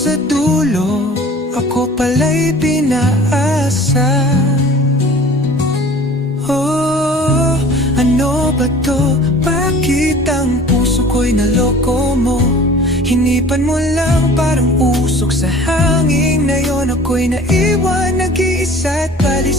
sa dulo, ako pala'y pinaasa. Oh, ano ba to? Bakit ang puso ko'y naloko mo? Hinipan mo lang parang usok sa hangin. Na yon ako'y naiwan, nag-iisa at balis